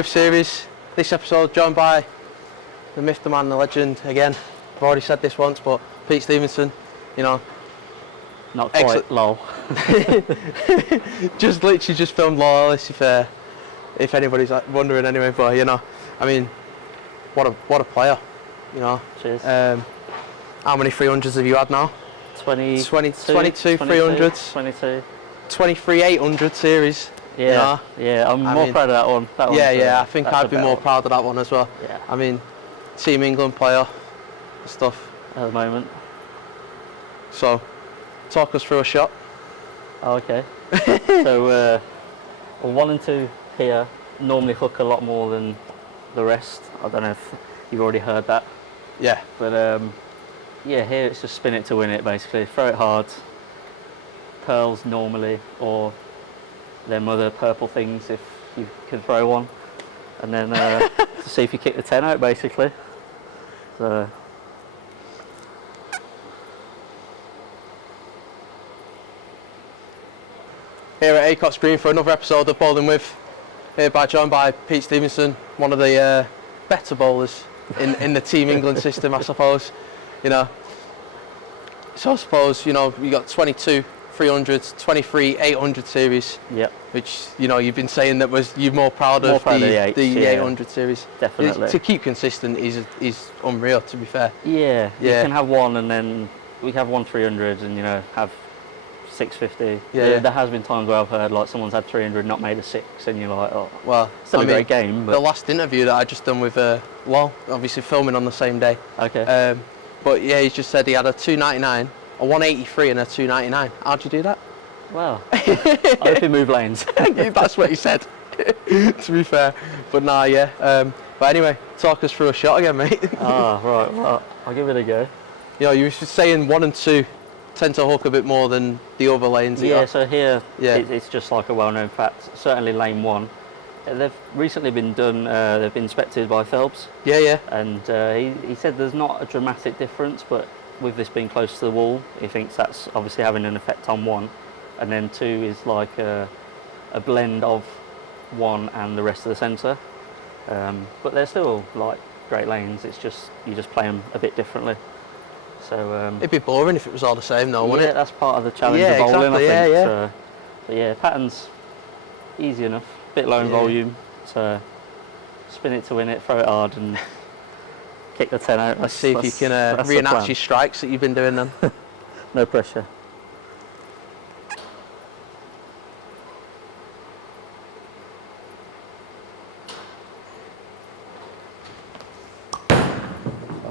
with series. This episode joined by the myth, the man, the legend. Again, I've already said this once, but Pete Stevenson, you know. Not quite, lol. just literally just filmed Lawless, if anybody's wondering anyway, but you know, I mean, what a player, you know. Cheers. How many 300s have you had now? 22 300s. 22. 23 800 series. Yeah, you know? yeah, I'm more proud of that one. I think I'd be more proud of that one as well. Yeah. I mean, Team England player stuff. At the moment. So, talk us through a shot. Oh, okay. So, 1 and 2 here normally hook a lot more than the rest. I don't know if you've already heard that. Yeah. But yeah, here it's just spin it to win it basically. Throw it hard. Pearls normally, or them other purple things if you can throw one. And then to see if you kick the 10 out basically. So. Here at Acots Green for another episode of Bowling With. Hereby joined by Pete Stevenson, one of the better bowlers in the Team England system, I suppose. You know. So I suppose, you know, you got 22 300s, 23 800 series. Yep. Which, you know, you've been saying that was you're more proud of the 800 series. Definitely. To keep consistent is unreal, to be fair. Yeah. You can have one and then we have one 300 and, you know, have 650. Yeah. There has been times where I've heard like someone's had 300 not made a 6 and you're like, oh, well, still a great game. But the last interview that I just done with Lol, obviously filming on the same day. Okay. But yeah, he just said he had a 299, a 183 and a 299. How'd you do that? Well, I hope he moved lanes. That's what he said, to be fair. But nah, yeah. But anyway, talk us through a shot again, mate. Right. Well, I'll give it a go. You know, you were saying 1 and 2 tend to hook a bit more than the other lanes. Yeah, so here it's just like a well-known fact. Certainly lane 1. They've recently been done, they've been inspected by Phelps. Yeah. And he said there's not a dramatic difference, but with this being close to the wall, he thinks that's obviously having an effect on 1. And then 2 is like a blend of 1 and the rest of the centre. But they're still like great lanes, it's just, you just play them a bit differently. So it'd be boring if it was all the same though, wouldn't it? Yeah, that's part of the challenge of bowling, exactly, I think. Yeah. So yeah, pattern's easy enough, bit low in volume, so spin it to win it, throw it hard and kick the 10 out. Let's see if you can reenact your strikes that you've been doing then. No pressure.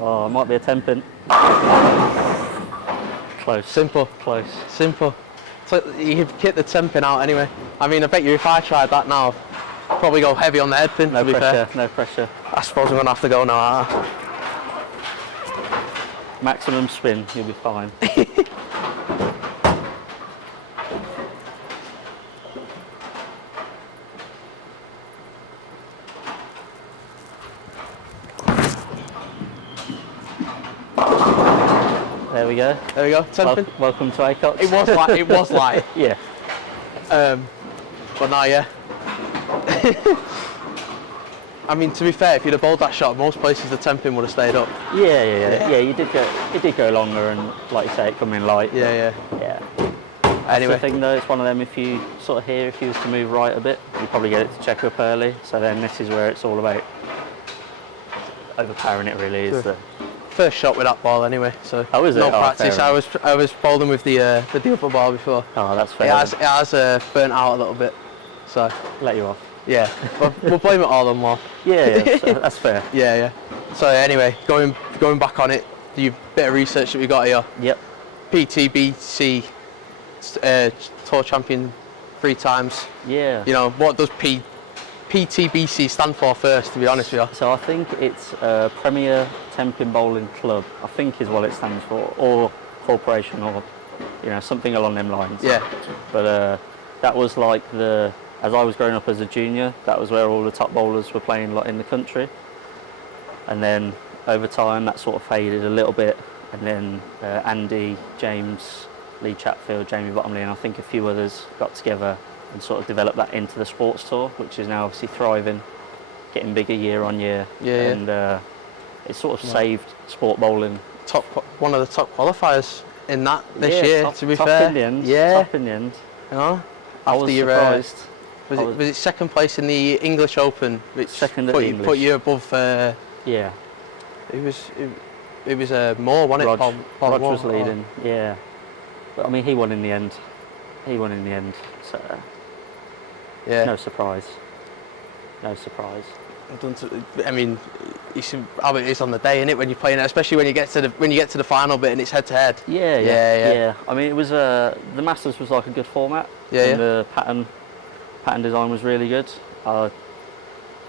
Oh, it might be a 10 pin. Close. Simple. Close. Simple. So you could kick the 10 pin out anyway. I mean, I bet you if I tried that now, I'd probably go heavy on the head pin. No to be pressure, fair. no pressure. I suppose I'm going to have to go now. Maximum spin, you'll be fine. There we go. There we go. 10 pin. Welcome to Acots. It was like. Yeah. But now, yeah. I mean, to be fair, if you'd have bowled that shot, most places the 10 pin would have stayed up. Yeah. It did go longer, and like you say, it come in light. Yeah. Anyway, the thing though, it's one of them. If you sort of hear, if you was to move right a bit, you probably get it to check up early. So then this is where it's all about overpowering it. Really is the first shot with that ball anyway. So oh, is it? No practice. I was bowling with the other ball before. Oh, that's fair. It has burnt out a little bit. So let you off. Yeah, we'll blame it all on more. Yeah, that's fair. Yeah. So anyway, going back on it, the bit of research that we got here. Yep. PTBC tour champion 3 times. Yeah. You know, what does PTBC stand for first, to be honest with you? So I think it's Premier 10 Pin Bowling Club, I think is what it stands for, or corporation, or you know, something along them lines. Yeah. But that was like as I was growing up as a junior, that was where all the top bowlers were playing in the country. And then over time that sort of faded a little bit, and then Andy, James, Lee Chatfield, Jamie Bottomley and I think a few others got together and sort of developed that into the sports tour, which is now obviously thriving. getting bigger year on year. Yeah, and it sort of saved sport bowling. One of the top qualifiers in that this Yeah, year, top, to be top fair. in the end. Yeah. Top in the end. You know, I was surprised. Was it second place in the English Open, which Second at the English. put you above? Yeah. It was Moore, wasn't it? Rog was leading. Yeah. But I mean, he won in the end. So Yeah. no surprise. I mean, you see how it is on the day, innit? When you're playing it, especially when you get to the final bit and it's head to head. Yeah. I mean, it was the Masters was like a good format. And the pattern design was really good. I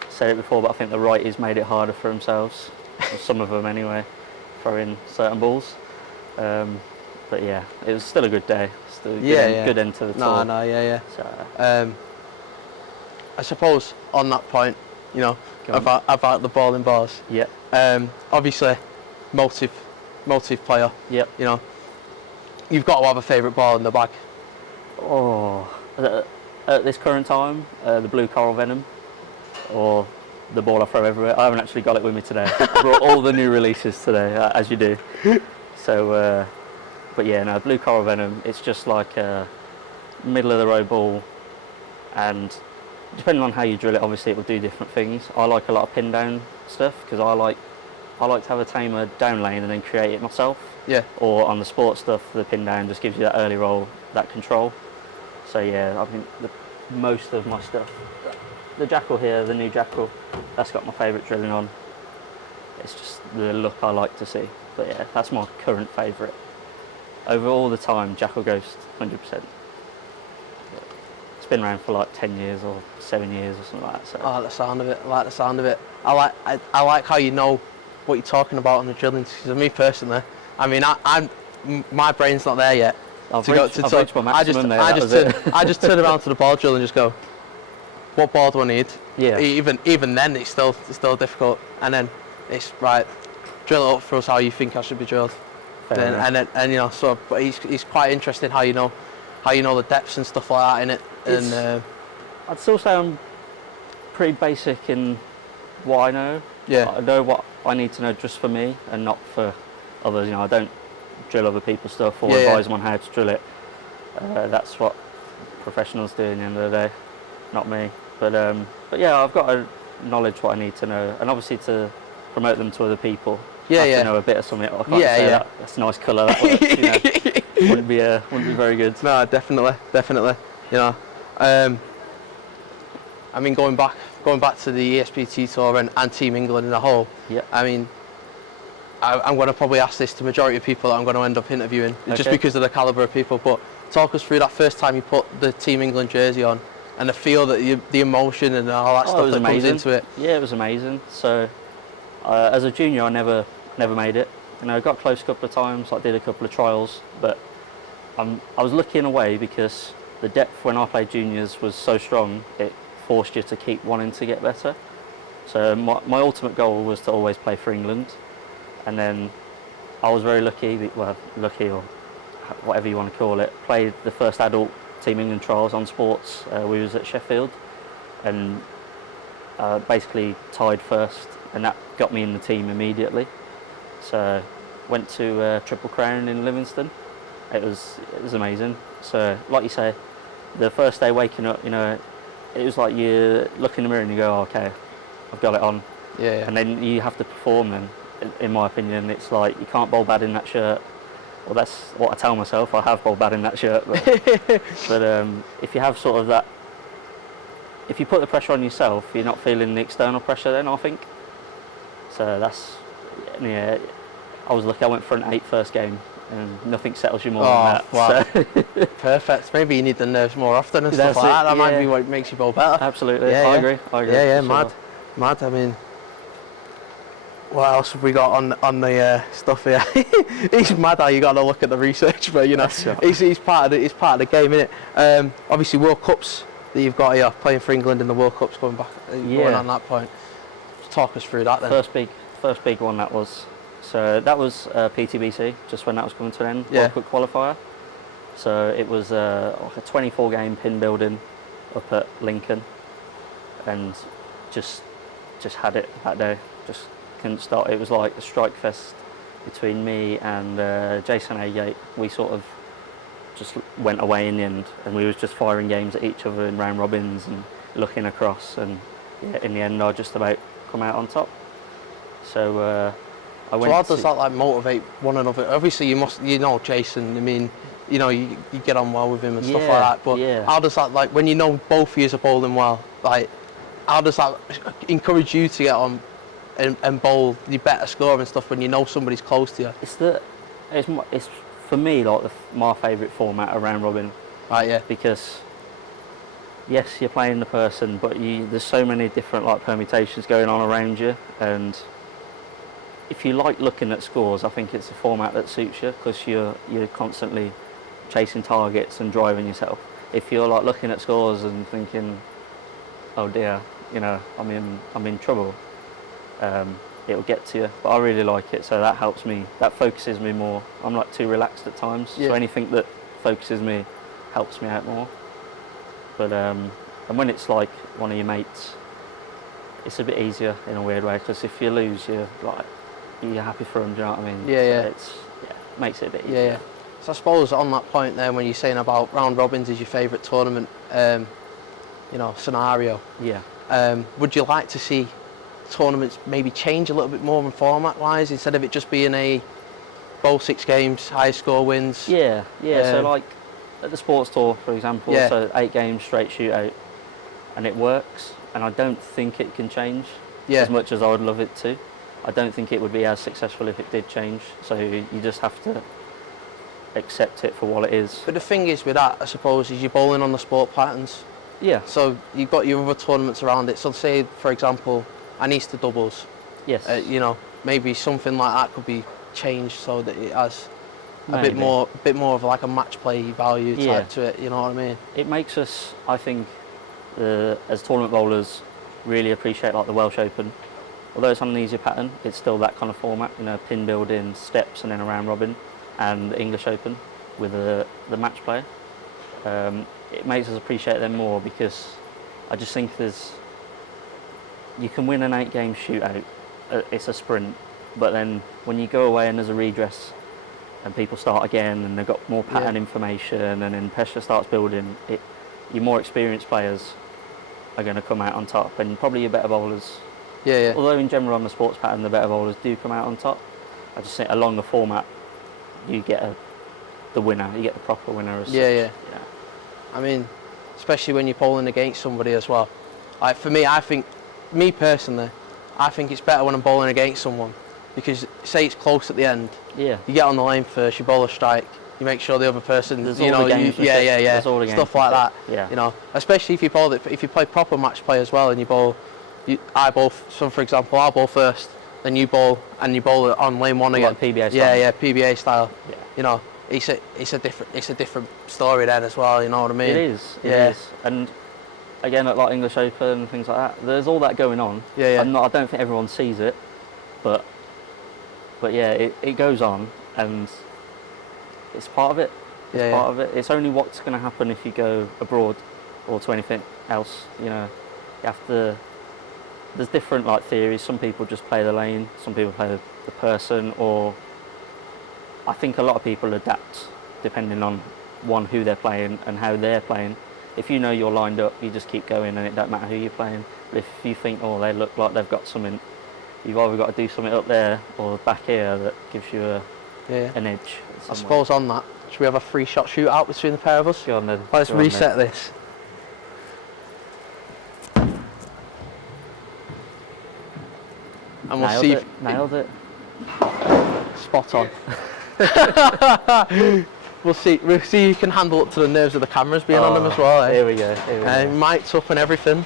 said it before, but I think the righties made it harder for themselves. Some of them anyway, throwing certain balls. But yeah, it was still a good day. Still a good end to the tour. Yeah. So, I suppose on that point, you know, about the bowling balls. Yeah. Obviously, motive player. Yep. You know, you've got to have a favourite ball in the bag. Oh, at this current time, the blue coral venom, or the ball I throw everywhere. I haven't actually got it with me today. I brought all the new releases today, as you do. So, but yeah, no, blue coral venom. It's just like a middle of the road ball, and depending on how you drill it, obviously it will do different things. I like a lot of pin down stuff because I like to have a tamer down lane and then create it myself. Yeah. Or on the sports stuff, the pin down just gives you that early roll, that control. So yeah, I think most of my stuff. The Jackal here, the new Jackal, that's got my favourite drilling on. It's just the look I like to see. But yeah, that's my current favourite. Over all the time, Jackal Ghost, 100%. It's been around for like 10 years or 7 years or something like that. So. I like the sound of it. I like how you know what you're talking about on the drilling. Because me personally, I mean, my brain's not there yet. I've reached my maximum there. I just turn around to the ball drill and just go, what ball do I need? Yeah. Even then, it's still difficult. And then it's right, drill it up for us how you think I should be drilled. And you know, so but it's quite interesting how you know the depths and stuff like that in it. And I'd still say I'm pretty basic in what I know. Yeah. I know what I need to know just for me and not for others. You know, I don't drill other people's stuff or advise them on how to drill it. That's what professionals do in the end of the day, not me. But yeah, I've got a knowledge what I need to know, and obviously to promote them to other people. I have to know a bit of something. I can't say that's a nice colour. That works, you know. wouldn't be very good. No, definitely. You know, I mean, going back to the ESPT tour and Team England in a whole. Yeah. I mean, I'm going to probably ask this to the majority of people that I'm going to end up interviewing, just because of the calibre of people. But talk us through that first time you put the Team England jersey on, and the feel that the emotion and all that stuff that comes into it. Yeah, it was amazing. So, as a junior, I never made it. You know, I got close a couple of times. I did a couple of trials, but I was lucky in a way because the depth when I played juniors was so strong. It forced you to keep wanting to get better. So my ultimate goal was to always play for England, and then I was very lucky or whatever you want to call it. Played the first adult Team England trials on sports. We was at Sheffield, and basically tied first, and that got me in the team immediately. So went to Triple Crown in Livingston. It was amazing. So like you say, the first day waking up, you know, it was like you look in the mirror and you go, oh, okay, I've got it on. Yeah. And then you have to perform. And in my opinion, it's like you can't bowl bad in that shirt. Well, that's what I tell myself. I have bowled bad in that shirt. But if you have sort of that, if you put the pressure on yourself, you're not feeling the external pressure then, I think. So that's, yeah, I was lucky. I went for an 8 first game, and nothing settles you more than that. Wow. So. Perfect. Maybe you need the nerves more often and stuff like that. That might be what makes you bowl better. Absolutely. I agree. Yeah, mad. I mean, what else have we got on the stuff here? It's mad how you got to look at the research, but you know, it's part of the game, isn't it? Obviously, World Cups that you've got here, playing for England in the World Cups, going on that point. Just talk us through that then. First big one that was. So that was PTBC, just when that was coming to an end, World Cup qualifier. So it was like a 24 game pin building up at Lincoln, and just just had it that day. Just couldn't stop. It was like a strike fest between me and Jason Agate. We sort of just went away in the end, and we was just firing games at each other in round robins and looking across, and yeah, in the end I just about come out on top. So I went. So how does that like motivate one another? Obviously you know Jason, I mean, you know, you get on well with him and stuff like that, but how does that, like, when you know both of you are bowling well, like, how does that encourage you to get on and bowl your better score and stuff when you know somebody's close to you? It's for me like my favourite format of round robin. Right, yeah. Because yes, you're playing the person, but there's so many different like permutations going on around you, and if you like looking at scores, I think it's a format that suits you because you're constantly chasing targets and driving yourself. If you're like looking at scores and thinking, oh dear, you know, I'm in trouble, it'll get to you. But I really like it, so that helps me. That focuses me more. I'm like too relaxed at times, so anything that focuses me helps me out more. But and when it's like one of your mates, it's a bit easier in a weird way, because if you lose, you're happy for them. Do you know what I mean? Yeah, so it makes it a bit easier. Yeah. So I suppose on that point there, when you're saying about round robins is your favourite tournament, you know, scenario. Yeah. Would you like to see tournaments maybe change a little bit more in format-wise, instead of it just being a bowl 6 games, high score wins? Yeah. So like at the sports tour, for example, so 8 games straight shootout, and it works. And I don't think it can change as much as I would love it to. I don't think it would be as successful if it did change. So you just have to accept it for what it is. But the thing is with that, I suppose, is you're bowling on the sport patterns. Yeah. So you've got your other tournaments around it. So say, for example, an Easter doubles. Yes. You know, maybe something like that could be changed so that it has a bit more of like a match play value type to it. You know what I mean? It makes us, I think, as tournament bowlers, really appreciate like the Welsh Open. Although it's on an easier pattern, it's still that kind of format. You know, pin building, steps, and then a round robin, and the English Open with the match play. It makes us appreciate them more, because I just think you can win an 8-game shootout. It's a sprint, but then when you go away and there's a redress and people start again and they've got more pattern information and then pressure starts building, your more experienced players are going to come out on top, and probably your better bowlers. Yeah. Although in general on the sports pattern the better bowlers do come out on top, I just think along the format you get the winner, you get the proper winner as such. Yeah. I mean, especially when you're bowling against somebody as well. Like for me, me personally, I think it's better when I'm bowling against someone, because say it's close at the end, you get on the lane first, you bowl a strike, you make sure the other person, stuff like that. Yeah. You know, especially if you play proper match play as well, and I bowl. So for example, I'll bowl first, then you bowl, and you bowl on lane 1 again. Like PBA style. Yeah, PBA style. Yeah. You know, it's a different story then as well. You know what I mean? It is. It is. And again, at like English Open and things like that, there's all that going on. Yeah. I don't think everyone sees it, but yeah, it goes on, and it's part of it. It's part of it. It's only what's going to happen if you go abroad or to anything else. You know, you have to. There's different like theories. Some people just play the lane. Some people play the person. Or I think a lot of people adapt depending on who they're playing and how they're playing. If you know you're lined up, you just keep going, and it don't matter who you're playing. But if you think, oh, they look like they've got something, you've either got to do something up there or back here that gives you an edge. I suppose on that, should we have a 3-shot shootout between the pair of us? Go on then. Let's reset this. And we'll see. Nailed it. Spot on. We'll see if you can handle up to the nerves of the cameras being on them as well. Here we go. Mics up and everything.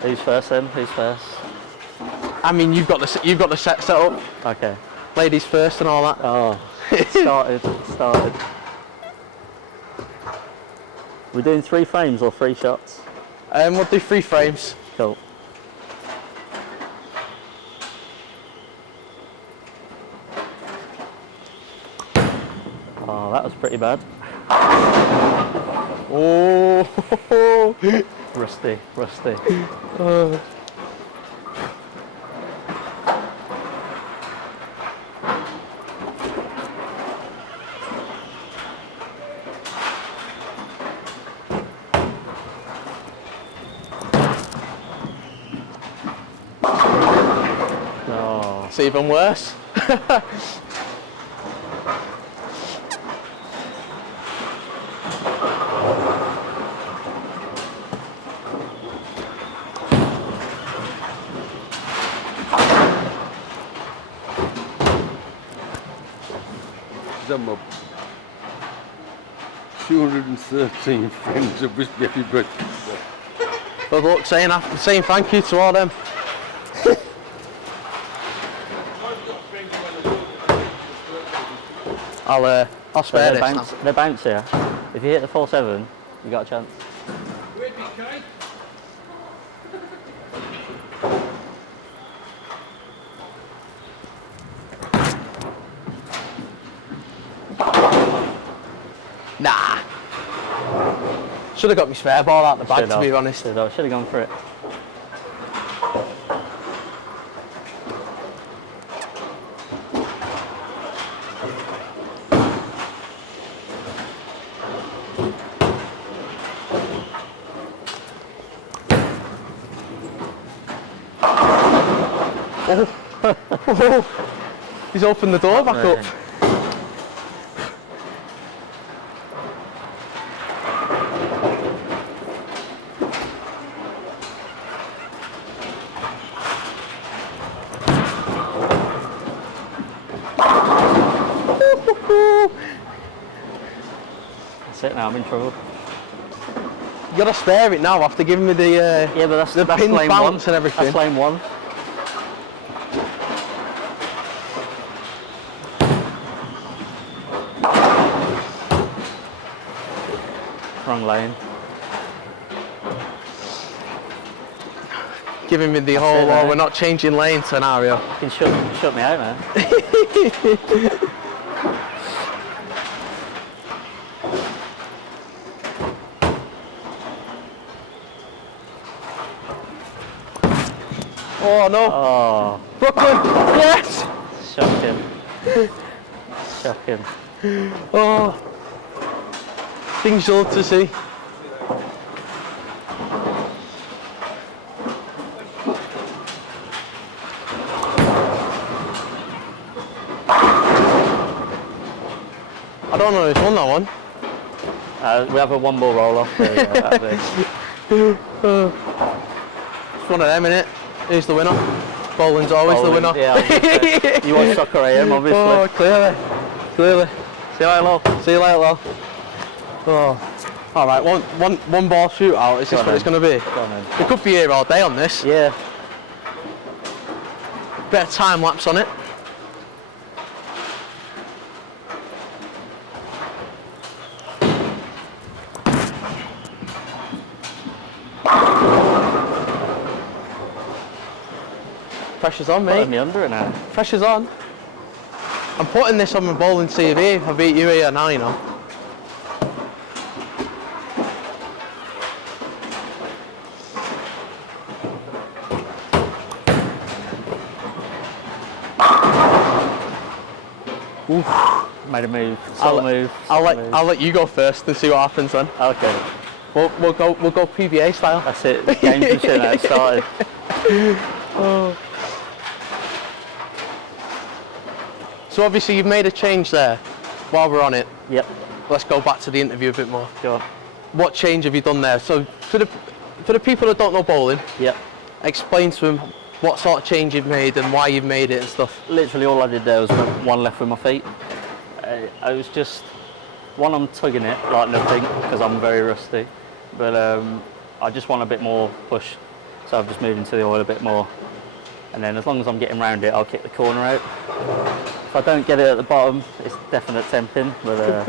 Who's first then? Who's first? I mean, you've got the set up. Okay. Ladies first and all that. Oh, started. We're doing 3 frames or 3 shots? We'll do 3 frames. Cool. Oh, that was pretty bad. Oh, rusty. That's even worse. I'm a 213 friends who wish me happy birthday. Good luck, saying thank you to all them. I'll spare this now. They bounce here. If you hit the 4-7, you got a chance. Nah. Should have got my spare ball out the bag, to be honest. Should have gone for it. Oh. He's opened the door back up. That's it now, I'm in trouble. You gotta spare it now after giving me the yeah, but that's pin lane bounce one. and everything. That's lane one. Wrong lane. Giving me the whole we're not changing lane scenario. You can shut me out now. Oh no! Oh, Brooklyn! Yes! shocking. Shocking. Oh, things you love to see. I don't know who's won that one. We have a one-ball roll-off. It's one of them, innit? Who's the winner? Bowling's always the winner. Yeah, you watch Soccer AM, obviously. Oh, clearly. See you later, lol. See you later, lol. Oh. All right, one ball shootout. Is this what it's going to be? Go on then. We could be here all day on this. Yeah. Bit of time lapse on it. Pressure's on, mate. Putting me under it now. Pressure's on. I'm putting this on my bowling CV. I beat you here now, you know. Oof. Made a move. I'll let you go first and see what happens then. Okay. We'll go PBA style. That's it. The game's been sitting out started. Oh. So obviously you've made a change there. While we're on it, Yep. let's go back to the interview a bit more. Sure. What change have you done there? So for the people that don't know bowling, Yep. explain to them what sort of change you've made and why you've made it and stuff. Literally all I did there was one left with my feet. I was just, I'm tugging it like nothing because I'm very rusty, but I just want a bit more push, so I've just moved into the oil a bit more, and then as long as I'm getting round it, I'll kick the corner out. If I don't get it at the bottom, it's definite temping, but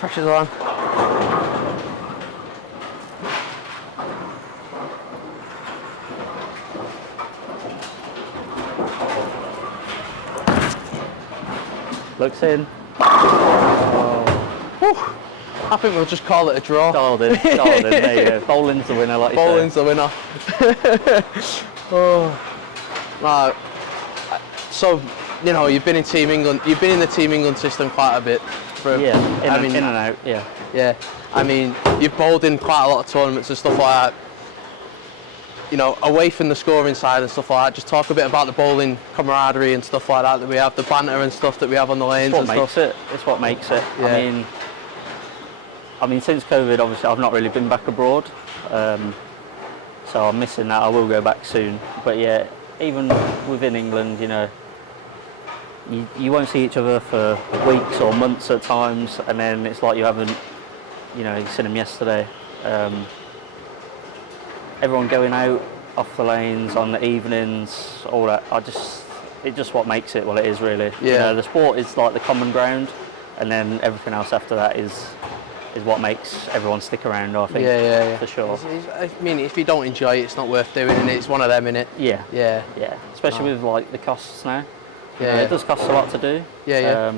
Pressure's on. looks in. Whew. I think we'll just call it a draw. Dialed in, there you go. Bowling's the winner, like you Bowling's the winner. Oh. Like, so, you know, you've been in Team England. You've been in the Team England system quite a bit. Yeah, in and out. Yeah. Yeah. I mean, you've bowled in quite a lot of tournaments and stuff like that. You know, away from the scoring side and stuff like that, just talk a bit about the bowling camaraderie and stuff like that we have, the banter and stuff that we have on the lanes and stuff. It's what makes it. Yeah. I mean, since COVID, obviously, I've not really been back abroad, so I'm missing that. I will go back soon. But yeah, even within England, you know, you won't see each other for weeks or months at times, and then it's like you haven't, you know, you seen them yesterday. Everyone going out off the lanes on the evenings, all that. It's just what makes it what it is, really. Yeah. You know, the sport is like the common ground, and then everything else after that is what makes everyone stick around, I think. Yeah. For sure. I mean, if you don't enjoy it, it's not worth doing, and it's one of them, innit? Yeah. Yeah. Especially with like the costs now. Yeah. You know, it does cost a lot to do. Yeah.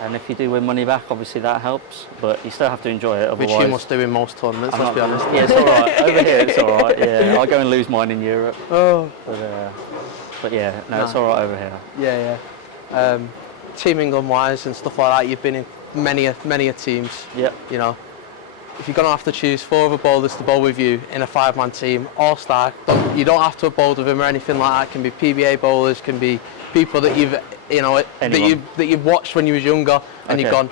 And if you do win money back, obviously that helps, but you still have to enjoy it. Otherwise, Which you must do in most tournaments, let's be honest. Yeah, it's all right. Over here, it's all right. Yeah, I'll go and lose mine in Europe. Oh. But yeah, no, it's all right over here. Yeah. Team England wise and stuff like that, you've been in many a teams. Yep. You know, if you're gonna have to choose 4 other bowlers to bowl with you in a 5-man team, all-star, you don't have to have bowled with them or anything like that. It can be PBA bowlers, can be people that you've, you know, that you've watched when you was younger, and you've gone,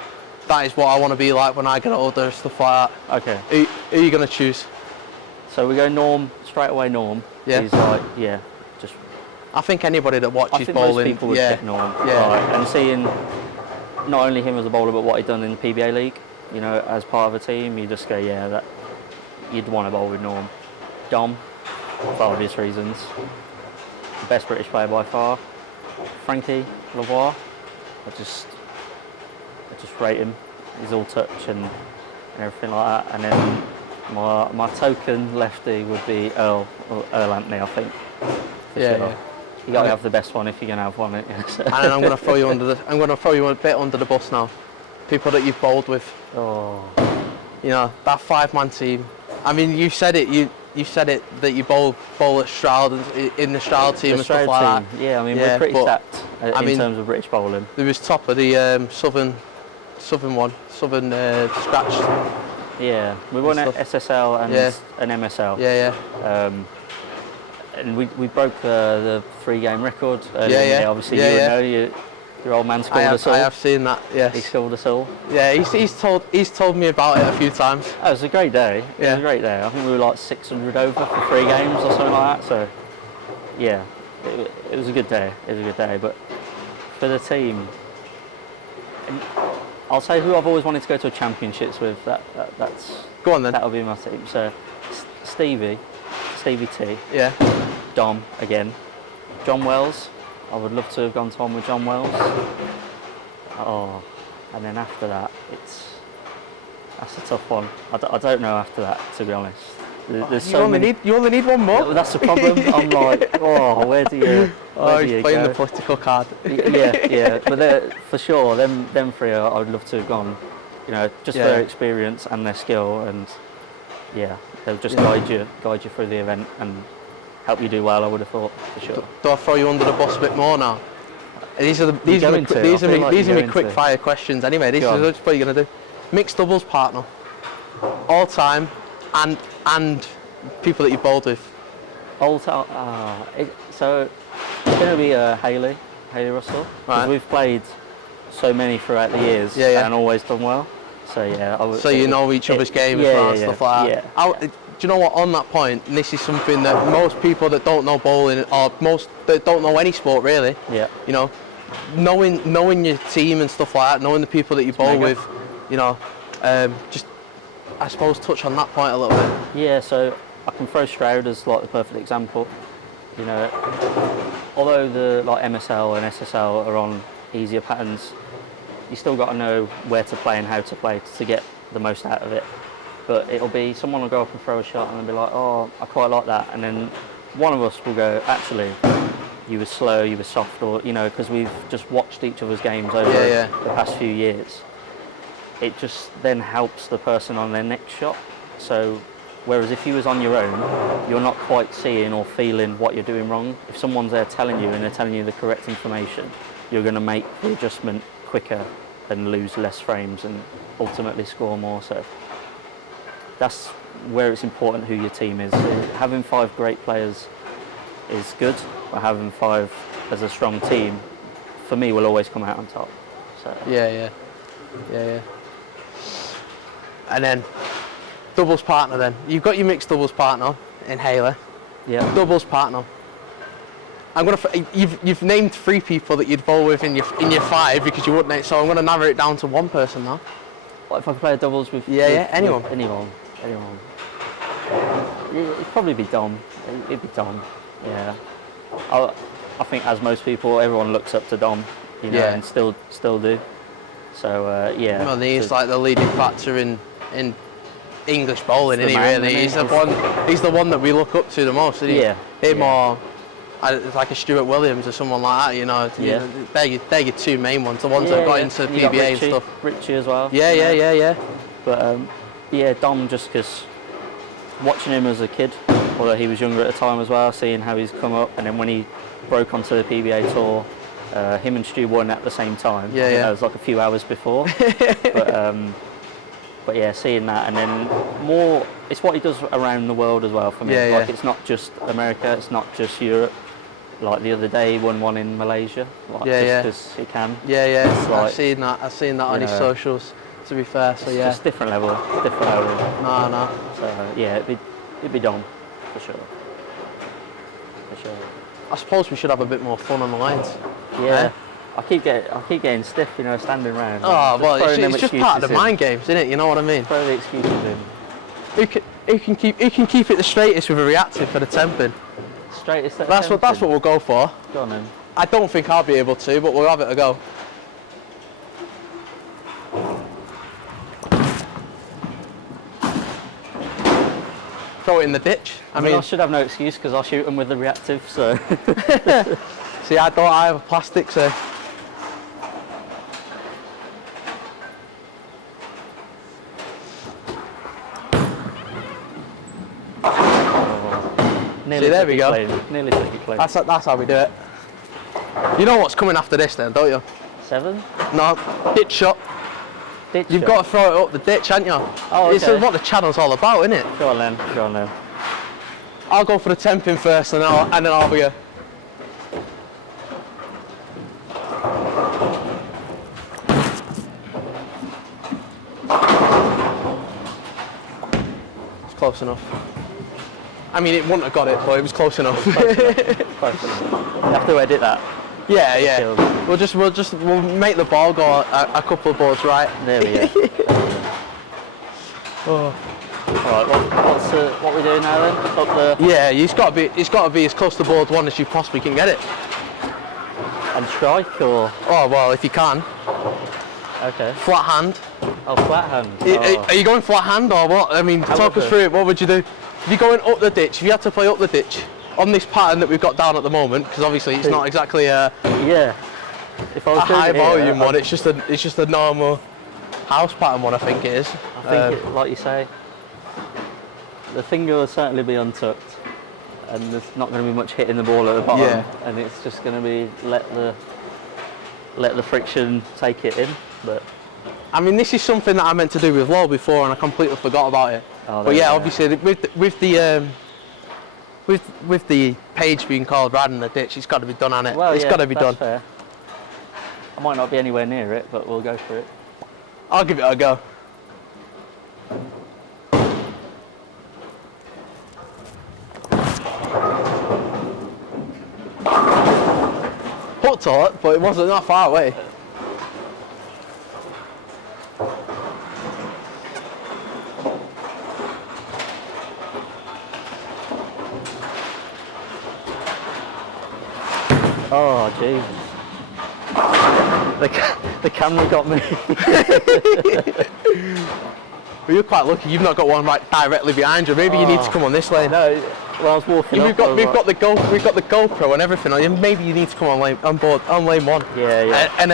that is what I want to be like when I get older, stuff like that. Okay. Who are you gonna choose? So we go Norm straight away. Norm. Yeah. He's like, just. I think anybody that watches I think bowling, most people would pick Norm. Yeah. Right. And seeing not only him as a bowler, but what he'd done in the PBA league, you know, as part of a team, you just go, that you'd want to bowl with Norm. Dom, for obvious reasons. The best British player by far. Frankie Lavoie, I just rate him. He's all touch and everything like that. And then my token lefty would be Earl Anthony, I think. Yeah. You got to have the best one if you're gonna have one. And then I'm gonna throw you a bit under the bus now. People that you've bowled with. Oh. You know, that 5-man team. I mean, you said it. You said it that you bowl at Stroud in the Stroud team and stuff like that. Yeah, I mean we're pretty stacked in terms of British bowling. There was top of the Southern scratch. Yeah, we won at SSL and an MSL. Yeah. And we broke the 3-game record. Yeah. Obviously, you would know your old man scored us all. I have seen that. Yes. He scored us all. Yeah, he's told me about it a few times. Oh, it was a great day. It was a great day. I think we were like 600 over for 3 games or something like that. So, yeah, it was a good day. But for the team, I'll say who I've always wanted to go to a championships with. That's go on then. That'll be my team. So, Stevie T. Yeah. Dom again. John Wells. I would love to have gone on with John Wells. Oh, and then after that, that's a tough one. I don't know after that, to be honest. There's you only need one more. Yeah, that's the problem. I'm like, where do you? He's playing the political card. Yeah. But for sure, them 3 I would love to have gone. You know, just for their experience and their skill, and they'll just guide you through the event and help you do well. I would have thought, for sure. Do I throw you under the bus a bit more now? These are my quick fire questions. Anyway, this is what you're gonna do. Mixed doubles partner, all time, and people that you bowled with. All time. So it's going to be Hayley Russell. Because we've played so many throughout the years and always done well. So So you know each other's game as well and stuff like that. Yeah. Do you know what? On that point, and this is something that most people that don't know bowling or most that don't know any sport really. Yeah. You know, knowing your team and stuff like that, knowing the people that you bowl with, you know, just I suppose touch on that point a little bit. Yeah. So I can throw Stroud as like the perfect example. You know, although the like MSL and SSL are on easier patterns, you still got to know where to play and how to play to get the most out of it. But it'll be someone will go up and throw a shot and they'll be like, oh, I quite like that, and then one of us will go, actually, you were slow, you were soft, or you know, because we've just watched each other's games over the past few years. It just then helps the person on their next shot. So Whereas if you was on your own, you're not quite seeing or feeling what you're doing wrong. If someone's there telling you and they're telling you the correct information, you're going to make the adjustment quicker and lose less frames and ultimately score more. So that's where it's important who your team is. Having 5 great players is good, but having 5 as a strong team, for me, will always come out on top. So Yeah. And then doubles partner. Then you've got your mixed doubles partner in Haley. yeah. Doubles partner. You've named 3 people that you'd bowl with in your 5 because you wouldn't. So I'm gonna narrow it down to 1 person now. What if I could play doubles with? Anyone. With anyone. It'd probably be Dom. It'd be Dom. Yeah. I think, as most people, everyone looks up to Dom, and still do. So yeah. Well, he's like the leading factor in English bowling, He's isn't the he? man, Really, isn't he? he's the one that we look up to the most, isn't he? Yeah. Him or it's like a Stuart Williams or someone like that, Yeah. They're your 2 main ones, the ones that got into You got PBA Richie, and stuff. Richie as well. Yeah. But yeah, Dom, just because watching him as a kid, although he was younger at the time as well, seeing how he's come up, and then when he broke onto the PBA tour, him and Stu won at the same time. I think that was like a few hours before. But yeah, seeing that, and then more, it's what he does around the world as well for me. Like it's not just America, it's not just Europe. Like the other day, he won one in Malaysia. Like, just because he can. Yeah. Like, I've seen that on his socials. To be fair, so yeah. Just different level. No. So yeah, it'd be Dom for sure. I suppose we should have a bit more fun on the lines. Yeah. Eh? I keep getting stiff, standing around. Oh, well, it's just part of the in. mind games, isn't it? You know what I mean? Throw the excuses in. Who can keep it the straightest with a reactive for the temping? Straightest. That's what we'll go for. Go on then. I don't think I'll be able to, but we'll have it a go. Throw it in the ditch. I mean, I should have no excuse because I'll shoot them with the reactive. So. See, I have a plastic, so. Nearly See, there we go. Nearly took it clean. That's how we do it. You know what's coming after this then, don't you? 7? No, ditch shot. Ditch You've shot. got to throw it up the ditch, haven't you? Oh, okay. This is what the channel's all about, isn't it? Go on then. I'll go for the temping first, and then I'll be a. It's close enough. I mean, it wouldn't have got it, but it was close enough. Close enough. You have to edit that. Yeah. We'll make the ball go a couple of balls right. There we go. Oh. All right, what we doing now then? Up the. Yeah, it's got to be as close to board 1 as you possibly can get it. On strike or? Oh well, if you can. Okay. Flat hand. Oh, flat hand. Are you going flat hand or what? I mean, talk us through it. What would you do? If you're going up the ditch, if you had to play up the ditch on this pattern that we've got down at the moment, because obviously it's not exactly a If I was doing high it here, volume one, it's just a normal house pattern one, I think it is. I think, like you say, the finger will certainly be untucked, and there's not going to be much hitting the ball at the bottom, and it's just going to be let the friction take it in. But I mean, this is something that I meant to do with Low before, and I completely forgot about it. But yeah, obviously with the page being called Riding the Ditch, it's got to be done on it. Well, it's got to be done. Fair. I might not be anywhere near it, but we'll go for it. I'll give it a go. Hooked on it, but it wasn't that far away. Oh, Jesus. The camera got me. Well, you're quite lucky. You've not got one right directly behind you. Maybe you need to come on this lane. No, well, I was walking. We've got the GoPro and everything on you. Maybe you need to come on lane 1. Yeah. And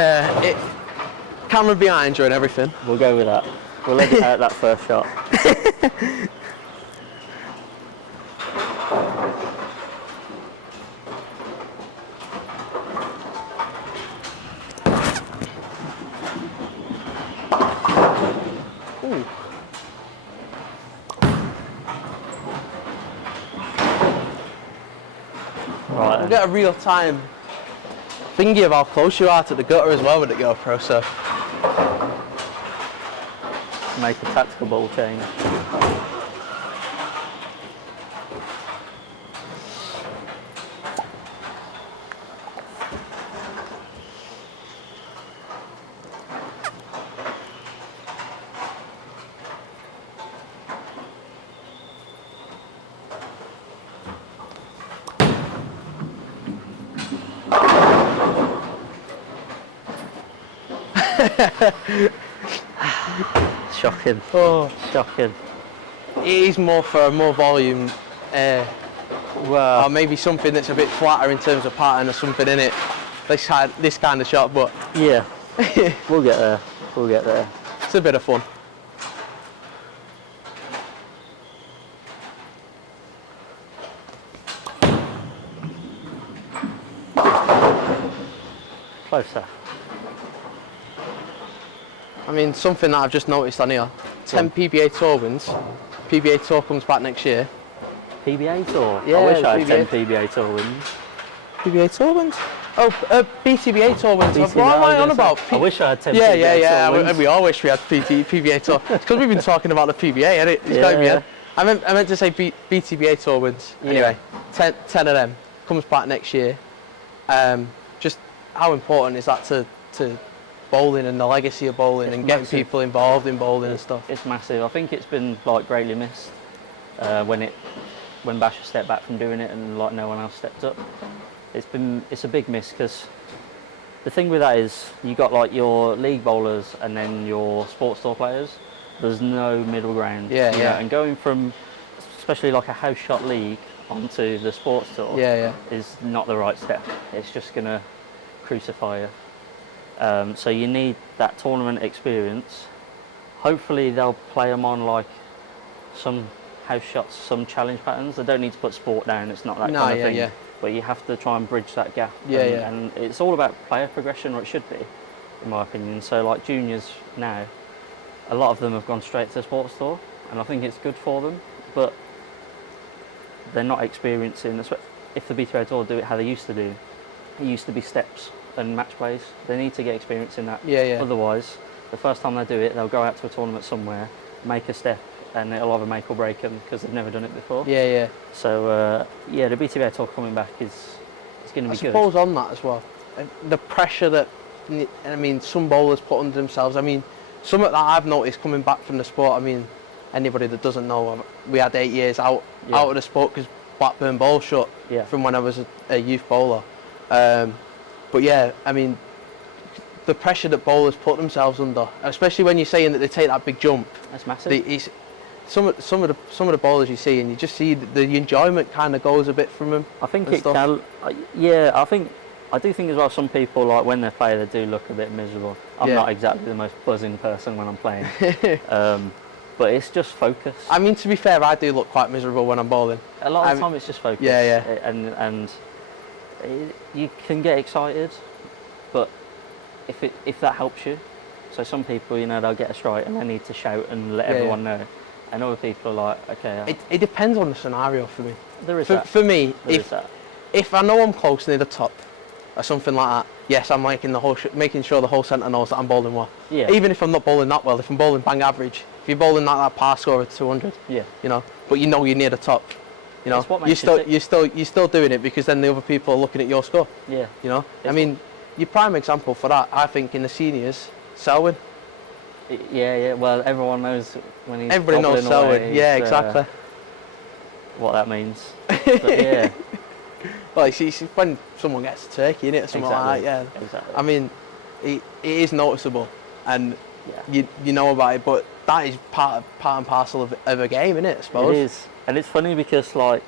camera behind you and everything. We'll go with that. We'll edit out that first shot. You'll get a real-time thingy of how close you are to the gutter as well with the GoPro, so. Make a tactical ball change. Shocking. Oh. Shocking. It is more for more volume, Well, or maybe something that's a bit flatter in terms of pattern or something in it. This kind of shot, but yeah. We'll get there. We'll get there. it's a bit of fun. Closer. I mean, something that I've just noticed on here, 10 PBA Tour wins. PBA Tour comes back next year. PBA Tour? Yeah, I wish I had PBA. 10 PBA Tour wins. PBA Tour wins? Oh, BTBA Tour wins. BTBA, What am I on was gonna about? say, I wish I had 10 Yeah, PBA Tour wins. we all wish we had PBA Tour. It's because we've been talking about the PBA, innit? It's got to be Yeah. it. I meant to say BTBA Tour wins. Yeah. Anyway, 10 of them comes back next year. Just how important is that to bowling and the legacy of bowling It's and getting massive. people involved in bowling and stuff? It's massive. I think it's been like greatly missed when Basher stepped back from doing it and like no one else stepped up. It's a big miss because the thing with that is you got like your league bowlers and then your sports tour players. There's no middle ground. Yeah, you know, yeah. and going from especially like a house shot league onto the sports tour Yeah. is not the right step. It's just gonna crucify you. So you need that tournament experience. Hopefully they'll play them on like some house shots, some challenge patterns. They don't need to put sport down. It's not that No, kind of yeah, thing. yeah. But you have to try and bridge that gap. Yeah, and, yeah. and it's all about player progression, or it should be, in my opinion. So like juniors now, a lot of them have gone straight to the sports tour, and I think it's good for them. But they're not experiencing. If the BTO tour do it how they used to do, it used to be steps and match plays. They need to get experience in that. Yeah. Otherwise, the first time they do it, they'll go out to a tournament somewhere, make a step, and it'll either make or break them because they've never done it before. Yeah. So the BTBA tour coming back is going to I be good. suppose on that as well, the pressure that, I mean, some bowlers put under themselves. I mean, some of that I've noticed coming back from the sport. I mean, anybody that doesn't know, we had 8 years out of the sport because Blackburn bowl shut from when I was a youth bowler. But yeah, I mean, the pressure that bowlers put themselves under, especially when you're saying that they take that big jump. That's massive. Some of the bowlers you see, and you just see the enjoyment kind of goes a bit from them. I think and it stuff. can. I do think as well. Some people, like when they play, they do look a bit miserable. I'm Yeah. not exactly the most buzzing person when I'm playing, but it's just focus. I mean, to be fair, I do look quite miserable when I'm bowling. A lot of the time, it's just focus. Yeah. And you can get excited, but if that helps you, so some people, they'll get a strike and they need to shout and let everyone know, and other people are like, okay. It depends on the scenario for me. There is for, that. for me, There is that. if I know I'm close near the top or something like that, yes, I'm making sure the whole centre knows that I'm bowling well. Yeah. Even if I'm not bowling that well, if I'm bowling bang average, if you're bowling like that par score of 200, Yeah. but you're near the top, It's what you're makes you still doing it because then the other people are looking at your score. Yeah. I mean, your prime example for that, I think, in the seniors, Selwyn. Yeah. Well, everyone knows when he's Everybody knows gobbling away, Selwyn. Yeah, it's, exactly. What that means. But yeah. Well, it's when someone gets a turkey in it or something like that. Yeah. Exactly. I mean, it is noticeable, and Yeah. you know about it, but that is part and parcel of a game, isn't it? I suppose. It is, and it's funny because like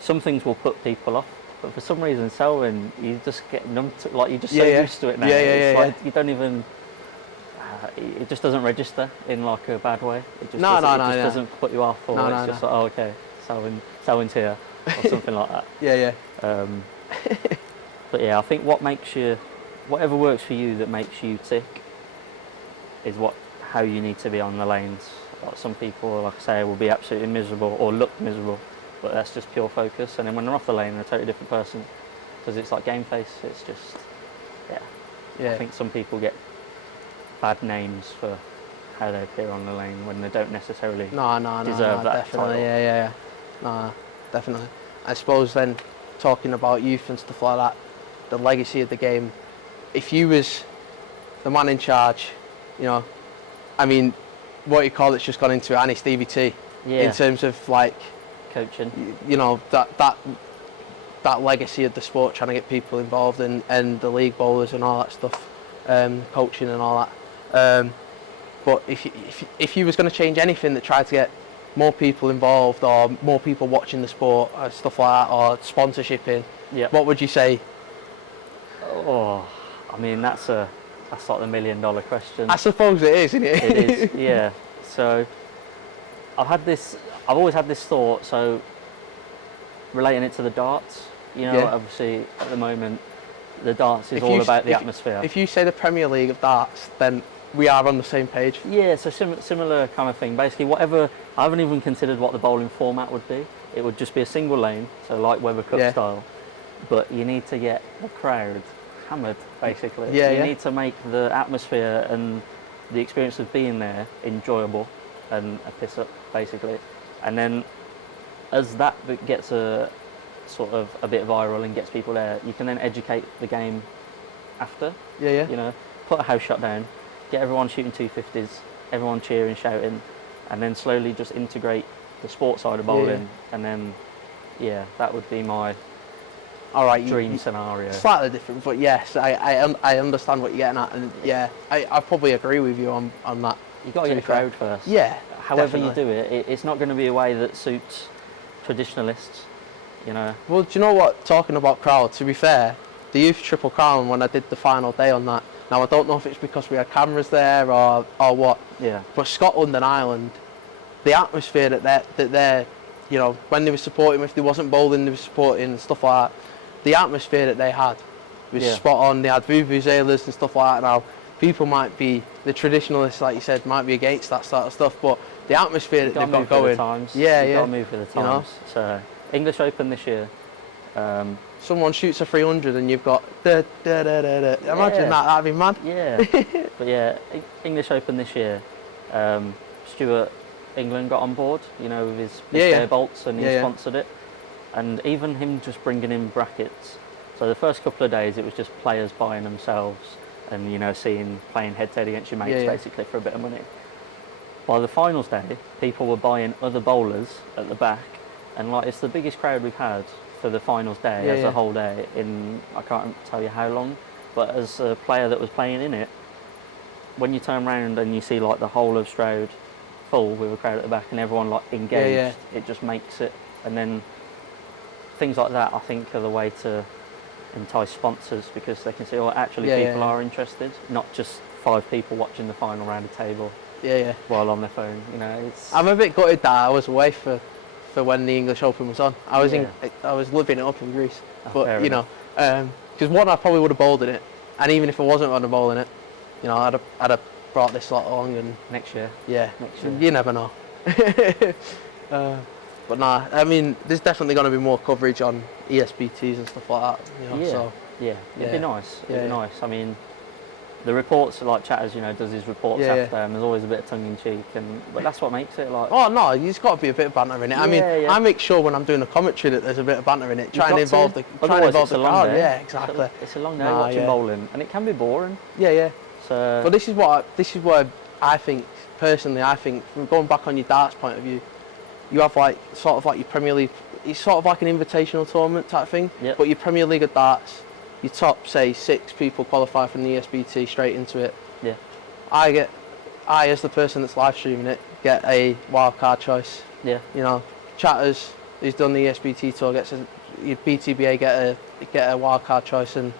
some things will put people off, but for some reason, Selwyn, you just get numb to, like you're just so used to it now. It's like you don't even. It just doesn't register in like a bad way. It just doesn't put you off, or it's just like, oh, okay, Selwyn's here, or something like that. Yeah. But yeah, I think whatever works for you that makes you tick is how you need to be on the lanes. Like some people, like I say, will be absolutely miserable or look miserable, but that's just pure focus. And then when they're off the lane, they're a totally different person. because it's like game face. It's just, yeah. Yeah. I think some people get bad names for how they appear on the lane when they don't necessarily No, deserve that definitely. title. Yeah. No, definitely. I suppose then, talking about youth and stuff like that, the legacy of the game. If you was the man in charge, you know, I mean, what you call it's just gone into Annie Stevie T. Yeah. In terms of like, Coaching. you know, that legacy of the sport, trying to get people involved and the league bowlers and all that stuff, coaching and all that. But if you was going to change anything that tried to get more people involved or more people watching the sport, stuff like that, or sponsorship what would you say? Oh, I mean that's like the $1 million question. I suppose it is, isn't it? It is, yeah. So I've always had this thought. So relating it to the darts, you know, obviously at the moment the darts is all about the atmosphere. If you say the Premier League of darts, then we are on the same page. Yeah, so similar kind of thing. Basically, whatever, I haven't even considered what the bowling format would be. It would just be a single lane, so like Weber Cup style. But you need to get the crowd hammered, basically. You need to make the atmosphere and the experience of being there enjoyable and a piss up, basically. And then as that gets a sort of a bit viral and gets people there, you can then educate the game after. Yeah. You know, put a house shot down, get everyone shooting 250s, everyone cheering, shouting, and then slowly just integrate the sports side of bowling, and then, that would be my dream scenario. Slightly different, but yes, I understand what you're getting at, and I probably agree with you on that. You've got to get the crowd first. Yeah. However definitely. you do it, it's not going to be a way that suits traditionalists, you know. Well, do you know what? Talking about crowd, to be fair, the Youth Triple Crown, when I did the final day on that, now I don't know if it's because we had cameras there or what. Yeah. But Scotland and Ireland, the atmosphere that they're, you know, when they were supporting, if they wasn't bowling, they were supporting and stuff like that. The atmosphere that they had was spot on. They had vuvuzelas and stuff like that. Now, people might be, the traditionalists, like you said, might be against that sort of stuff, but the atmosphere that they've got going. You've got to move with the times. You know? So, English Open this year. Someone shoots a 300 and you've got Imagine that'd be mad. Yeah. But English Open this year. Stuart England got on board, you know, with his bare bolts, and he sponsored it. And even him just bringing in brackets. So the first couple of days it was just players buying themselves and, you know, playing head-to-head against your mates basically for a bit of money. By the finals day, people were buying other bowlers at the back, and like it's the biggest crowd we've had for the finals day as a whole day in, I can't tell you how long, but as a player that was playing in it, when you turn around and you see like the whole of Stroud full with a crowd at the back and everyone like engaged, it just makes it. And then things like that I think are the way to entice sponsors, because they can see, actually people are interested, not just 5 people watching the final round a table while on their phone, you know. I'm a bit gutted that I was away for when the English Open was on. I was living it up in Greece, but you know, because one, I probably would have bowled in it, and even if I wasn't going to bowl in it, you know, I'd have brought this lot along. And next year, you never know. But nah, I mean, there's definitely going to be more coverage on ESBTs and stuff like that. You know, it'd be nice. It'd be nice. I mean, the reports, like Chatters, you know, does his reports after, and there's always a bit of tongue in cheek, but that's what makes it like. Oh no, there's got to be a bit of banter in it. I mean, I make sure when I'm doing a commentary that there's a bit of banter in it, trying to involve the crowd. Yeah, exactly. It's a long day watching bowling, and it can be boring. Yeah. So, but this is where I think personally, from going back on your darts point of view, you have like sort of like your Premier League. It's sort of like an invitational tournament type thing. Yep. But your Premier League of darts, your top say 6 people qualify from the ESBT straight into it. Yeah. I as the person that's live streaming it, get a wild card choice. Yeah. You know, Chatters, who's done the ESBT tour, gets your BTBA get a wild card choice, and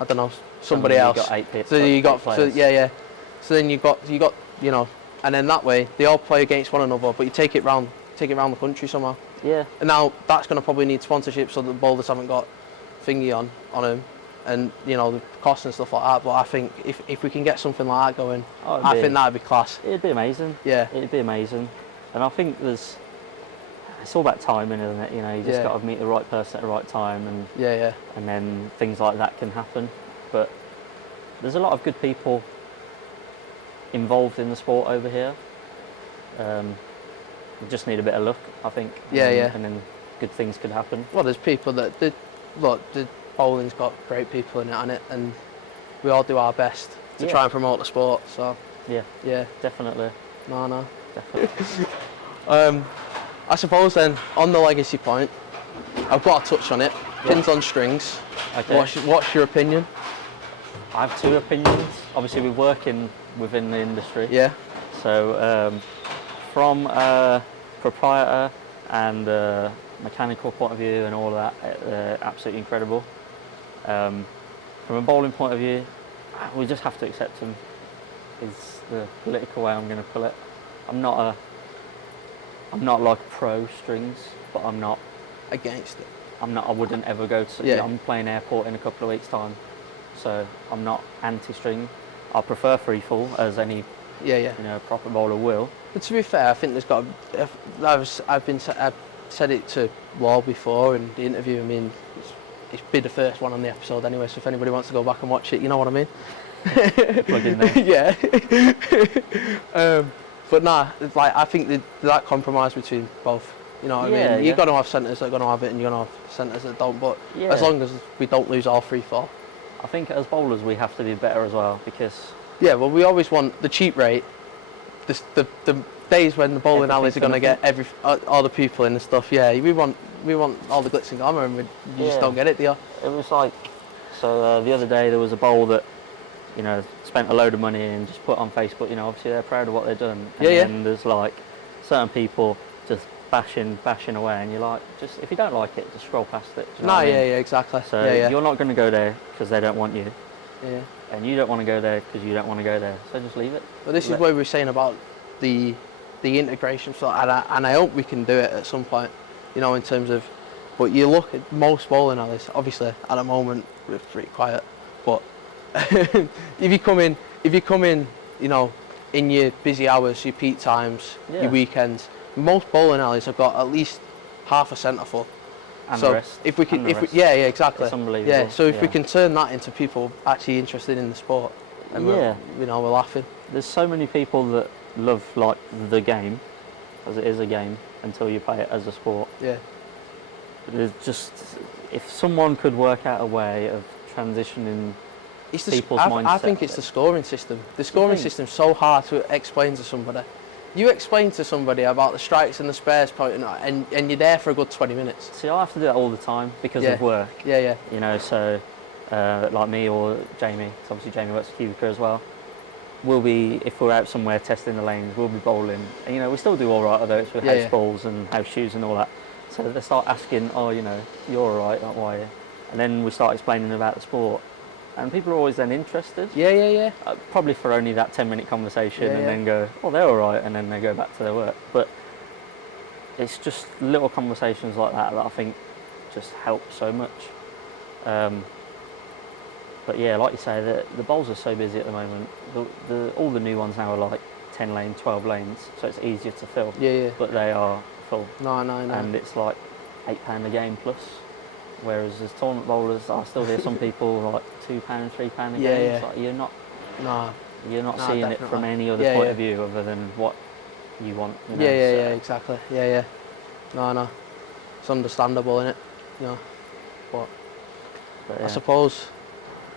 I don't know, somebody else. Got 8 pits, so you got So then you got you know, and then that way they all play against one another, but you take it round the country somehow. Yeah. And now that's going to probably need sponsorship, so that the bowlers haven't got thingy on them, and you know, the costs and stuff like that. But I think if we can get something like that going, I think that'd be class. It'd be amazing. Yeah. It'd be amazing. And I think it's all about timing, isn't it? You know, you just Yeah. got to meet the right person at the right time, Yeah. and then things like that can happen. But there's a lot of good people involved in the sport over here. You just need a bit of luck, I think. And then good things could happen. Well, there's people that look. The bowling's got great people in it, hasn't it? And we all do our best to try and promote the sport. So Yeah, definitely. No. Definitely. I suppose then on the legacy point, I've got to touch on it. Pins on strings. Okay. What's your opinion? I have two opinions. Obviously, we're working within the industry. Yeah. So, from a proprietor and a mechanical point of view and all of that, absolutely incredible. From a bowling point of view, we just have to accept them. Is the political way I'm going to put it. I'm not like pro strings, but I'm not Against it. I wouldn't ever go to. Yeah. I'm playing airport in a couple of weeks' time, so I'm not anti-string. I prefer free fall, as any proper bowler will. But to be fair, I think there's got. I've said it to Wall before in the interview. I mean, it's been the first one on the episode anyway. So if anybody wants to go back and watch it, you know what I mean. Plug in there. Yeah. But nah, it's like I think that compromise between both. You know what I mean? You're going to have centres that are going to have it, and you're going to have centres that don't. But as long as we don't lose all 3-4. I think as bowlers we have to do better as well, because. Yeah, well, we always want the cheap rate. The days when the bowling alleys are going to get all the people in and stuff. Yeah, we want all the glitz and glamour, and you just don't get it, do you? It was like, so the other day there was a bowl that, you know, spent a load of money and just put on Facebook. You know, obviously they're proud of what they've done. And then there's like certain people just bashing away, and you're like, just if you don't like it, just scroll past it. Do you know what I mean? Exactly. So you're not going to go there because they don't want you. Yeah. And you don't want to go there because you don't want to go there. So just leave it. But this is what we were saying about the integration. So and I hope we can do it at some point. You know, in terms of, but you look at most bowling alleys. Obviously, at the moment we're pretty quiet. But if you come in, you know, in your busy hours, your peak times, your weekends, most bowling alleys have got at least half a centre full. And so the rest. if we can, exactly. It's unbelievable. Yeah, so if we can turn that into people actually interested in the sport, and we're laughing. There's so many people that love like the game, as it is a game, until you play it as a sport. Yeah. There's just, if someone could work out a way of transitioning people's mindset. I think it's the scoring system. The scoring system's so hard to explain to somebody. You explain to somebody about the strikes and the spares point, and you're there for a good 20 minutes. See, I have to do that all the time because of work. Yeah. You know, so like me or Jamie, 'cause obviously Jamie works at Cubica as well. We'll be, if we're out somewhere testing the lanes, we'll be bowling. And, you know, we still do all right, although it's with house balls and house shoes and all that. So they start asking, oh, you know, you're all right, like, why are you? And then we start explaining about the sport. And people are always then interested. Yeah. Probably for only that 10-minute conversation and then go, oh, they're all right, and then they go back to their work. But it's just little conversations like that I think just help so much. But yeah, like you say, the bowls are so busy at the moment. All the new ones now are like 10 lanes, 12 lanes, so it's easier to fill. Yeah. But they are full. No. And it's like £8 a game plus. Whereas as tournament bowlers, I still hear some people like £2, £3 a game. Yeah. It's like you're not seeing definitely. it from any other point of view other than what you want. You know, exactly. Yeah. No. It's understandable, innit? You know. But I suppose,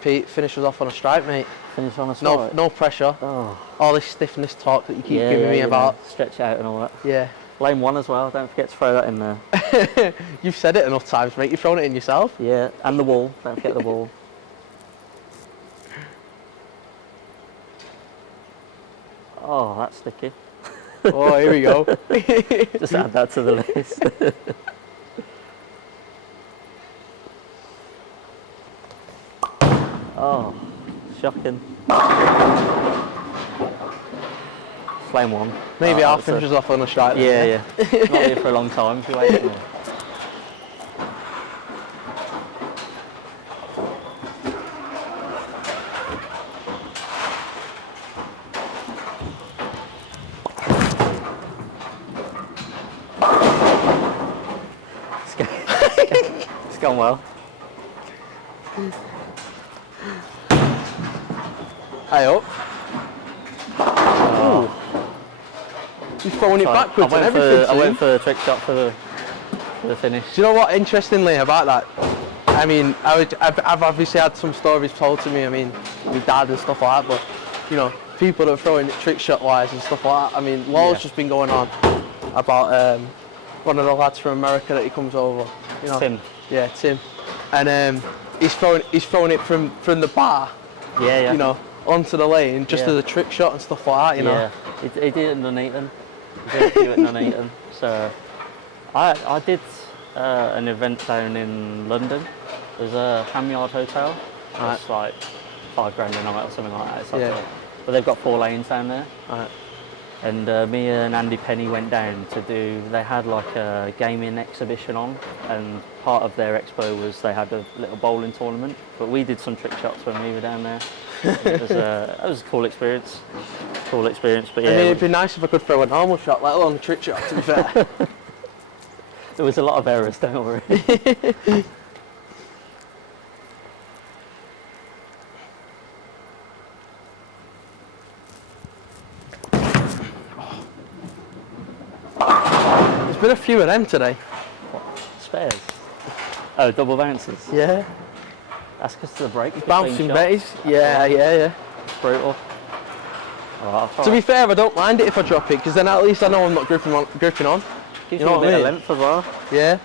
Pete, finish us off on a strike, mate. Finish on a strike. No pressure. Oh. All this stiffness talk that you keep giving me about. Stretch out and all that. Yeah. Lane 1 as well, don't forget to throw that in there. You've said it enough times, mate. You've thrown it in yourself. Yeah, and the wall, don't forget the wall. Oh, that's sticky. Oh, here we go. Just add that to the list. Oh, shocking. Flame 1. Maybe I'll finish us off on a strike. Yeah. Not here for a long time. If you wait for me. gone well. Hey up. Ooh. He's throwing it backwards and everything. I went for the trick shot for the finish. Do you know what, interestingly about that? I mean, I've obviously had some stories told to me, I mean, with dad and stuff like that, but, you know, people that are throwing it trick shot wise and stuff like that. I mean, Law's just been going on about one of the lads from America that he comes over. You know, Tim. Yeah, Tim. And he's throwing it from the bar, Yeah. you know, onto the lane, just as a trick shot and stuff like that, you know. Yeah, he did it in Nuneaton. He did it in Nuneaton. So I did an event down in London. There's a Ham Yard Hotel. It's like £5 a night or something like that. It's like but they've got 4 lanes down there. Right. And me and Andy Penny went down to they had like a gaming exhibition on, and part of their expo was they had a little bowling tournament, but we did some trick shots when we were down there. It was a cool experience. But yeah. I mean, it'd be nice if I could throw a normal shot, let alone a trick shot, to be fair. There was a lot of errors, don't worry. There's been a few of them today. Spares? Oh, double bounces? Yeah. That's because of the break. between Bouncing shots. betties. Yeah. Brutal. To be fair, I don't mind it if I drop it, because then at least I know I'm not gripping on. Gives you you know a what bit I of mean? length as well. Yeah.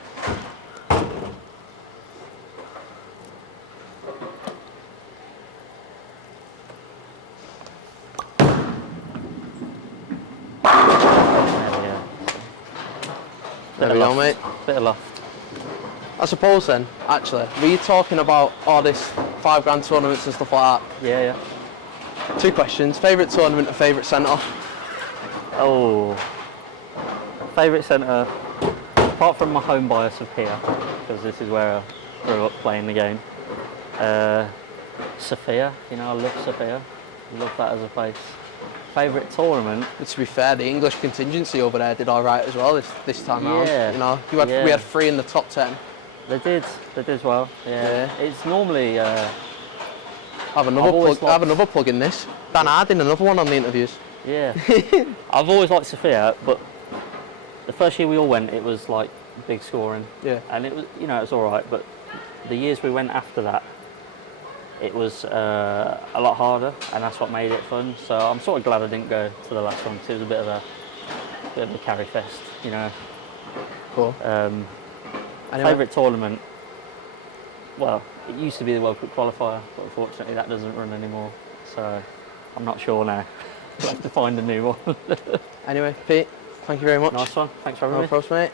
Yeah. There we go, mate. Bit of loft. I suppose then, actually, were you talking about all this £5 tournaments and stuff like Yeah. that? 2 questions. Favourite tournament and favourite centre? Oh. Favourite centre, apart from my home bias of here, because this is where I grew up playing the game. Sophia, you know, I love Sophia. I love that as a place. Favourite tournament? But to be fair, the English contingency over there did all right as well this time round. Yeah. You know, we had 3 in the top 10. They did well. Yeah. It's normally. Have another plug in this. Dan Harding, another one on the interviews. Yeah. I've always liked Sophia, but the first year we all went, it was like big scoring. Yeah. And it was, you know, it was all right, but the years we went after that, it was a lot harder, and that's what made it fun. So I'm sort of glad I didn't go to the last one, because it was a bit of a carry fest, you know. Cool. Anyway. Favourite tournament? Well, it used to be the World Cup qualifier, but unfortunately that doesn't run anymore. So I'm not sure now. We'll have to find a new one. Anyway, Pete, thank you very much. Nice one. Thanks for having me. No problem, mate.